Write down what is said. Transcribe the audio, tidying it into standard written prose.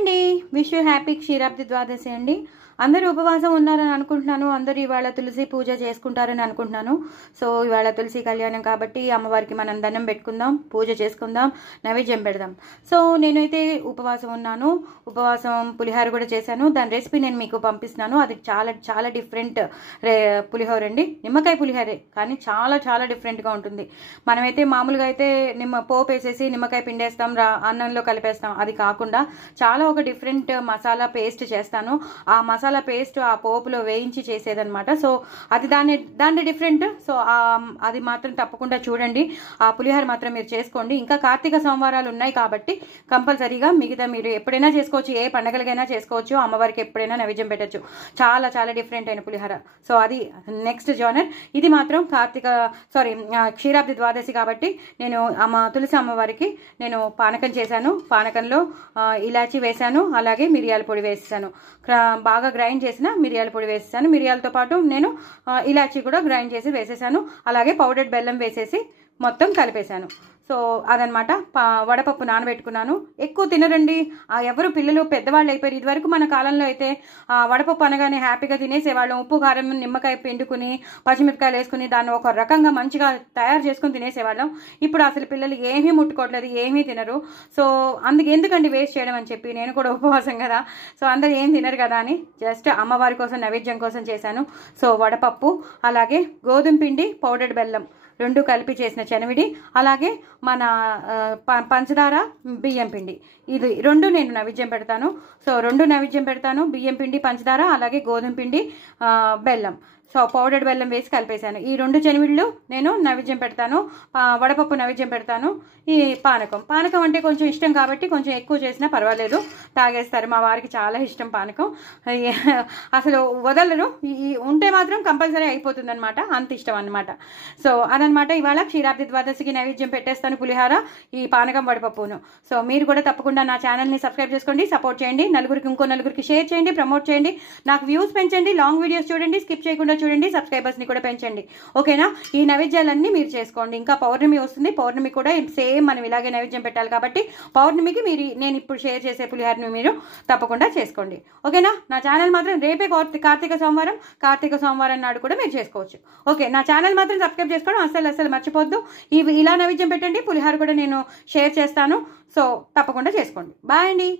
అండి, wish you happy క్షీరాబ్ది ద్వాదశి అండి. అందరూ ఉపవాసం ఉన్నారని అనుకుంటున్నాను. అందరూ ఇవాళ తులసి పూజ చేసుకుంటారని అనుకుంటున్నాను. సో ఇవాళ తులసి కళ్యాణం కాబట్టి అమ్మవారికి మనం దండం పెట్టుకుందాం, పూజ చేసుకుందాం, నైవేద్యం పెడదాం. సో నేనైతే ఉపవాసం ఉన్నాను. ఉపవాసం పులిహోర కూడా చేశాను. దాని రెసిపీ నేను మీకు పంపిస్తున్నాను. అది చాలా చాలా డిఫరెంట్ పులిహోర అండి. నిమ్మకాయ పులిహోరే కానీ చాలా చాలా డిఫరెంట్గా ఉంటుంది. మనమైతే మామూలుగా అయితే పోపు వేసేసి నిమ్మకాయ పిండేస్తాం, అన్నంలో కలిపేస్తాం. అది కాకుండా చాలా ఒక డిఫరెంట్ మసాలా పేస్ట్ చేస్తాను. ఆ మసాలా పేస్ట్ ఆ పోపులో వేయించి చేసేదనమాట. సో అది దాని డిఫరెంట్. సో అది మాత్రం తప్పకుండా చూడండి. ఆ పులిహోర మాత్రం మీరు చేసుకోండి. ఇంకా కార్తీక సోమవారాలు ఉన్నాయి కాబట్టి కంపల్సరీగా మిగతా మీరు ఎప్పుడైనా చేసుకోవచ్చు, ఏ పండగలకైనా చేసుకోవచ్చు, అమ్మవారికి ఎప్పుడైనా నైవేద్యం పెట్టచ్చు. చాలా చాలా డిఫరెంట్ అయిన పులిహోర. సో అది నెక్స్ట్ జానర్. ఇది మాత్రం క్షీరాబ్ది ద్వాదశి కాబట్టి నేను తులసి అమ్మవారికి నేను పానకం చేశాను. పానకంలో ఇలాచి వేశాను, అలాగే మిరియాల పొడి వేసాను. బాగా గ్రైండ్ చేసిన మిరియాల పొడి వేసేసాను. మిరియాలతో పాటు నేను ఇలాచి కూడా గ్రైండ్ చేసి వేసేసాను. అలాగే పౌడర్డ్ బెల్లం వేసేసి మొత్తం కలిపేశాను. సో అదనమాట. వడపప్పు నానబెట్టుకున్నాను. ఎక్కువ తినరండి ఎవరు, పిల్లలు పెద్దవాళ్ళు అయిపోయారు. ఇదివరకు మన కాలంలో అయితే వడపప్పు అనగానే హ్యాపీగా తినేసేవాళ్ళం. ఉప్పు కారం నిమ్మకాయ పిండుకుని పచ్చిమిరపకాయలు వేసుకుని దాన్ని ఒక రకంగా మంచిగా తయారు చేసుకుని తినేసేవాళ్ళం. ఇప్పుడు అసలు పిల్లలు ఏమీ ముట్టుకోవట్లేదు, ఏమీ తినరు. సో ఎందుకండి వేస్ట్ చేయడం అని చెప్పి నేను కూడా ఉపవాసం కదా, సో అందరు ఏం తినరు కదా అని జస్ట్ అమ్మవారి కోసం నైవేద్యం కోసం చేశాను. సో వడపప్పు, అలాగే గోధుమ పిండి, పౌడర్డ్ బెల్లం రెండు కలిపి చేసిన చనివిడి, అలాగే మన పంచదార, బియ్యం పిండి, ఇది రెండు నేను నైవేద్యం పెడతాను. సో రెండు నైవేద్యం పెడతాను. బియ్యం పిండి, పంచదార, అలాగే గోధుమ పిండి, బెల్లం. సో పౌడర్డ్ బెల్లం వేసి కలిపేశాను. ఈ రెండు చనివిళ్ళు నేను నైవేద్యం పెడతాను. వడపప్పు నైవేద్యం పెడతాను. ఈ పానకం అంటే కొంచెం ఇష్టం కాబట్టి కొంచెం ఎక్కువ చేసినా పర్వాలేదు, తాగేస్తారు. మా వారికి చాలా ఇష్టం పానకం, అసలు వదలరు. ఉంటే మాత్రం కంపల్సరీ అయిపోతుంది అనమాట, అంత ఇష్టం అనమాట. సో అదనమాట. ఇవాళ క్షీరాబ్ది ద్వాదశికి నైవేద్యం పెట్టేస్తాను పులిహార, ఈ పానకం, వడపప్పును. సో మీరు కూడా తప్పకుండా నా ఛానల్ని సబ్స్క్రైబ్ చేసుకోండి, సపోర్ట్ చేయండి, ఇంకో నలుగురికి షేర్ చేయండి, ప్రమోట్ చేయండి, నాకు వ్యూస్ పెంచండి, లాంగ్ వీడియోస్ చూడండి, స్కిప్ చేయకుండా చూడండి, సబ్స్క్రైబర్స్ని కూడా పెంచండి. ఓకేనా? ఈ నైవేద్యాలన్నీ మీరు చేసుకోండి. ఇంకా పౌర్ణమి వస్తుంది. పౌర్ణమి కూడా సేమ్ మనం ఇలాగే నైవేద్యం పెట్టాలి కాబట్టి పౌర్ణమికి నేను ఇప్పుడు షేర్ చేసే పులిహోరని మీరు తప్పకుండా చేసుకోండి. ఓకేనా? నా ఛానల్ మాత్రం రేపే కార్తీక సోమవారం నాడు కూడా మీరు చేసుకోవచ్చు. ఓకే, నా ఛానల్ మాత్రం సబ్స్క్రైబ్ చేసుకోవడం అసలు మర్చిపోద్దు. ఇలా నైవేద్యం పెట్టండి. పులిహోర కూడా నేను షేర్ చేస్తాను. సో తప్పకుండా చేసుకోండి. బాయ్ అండి.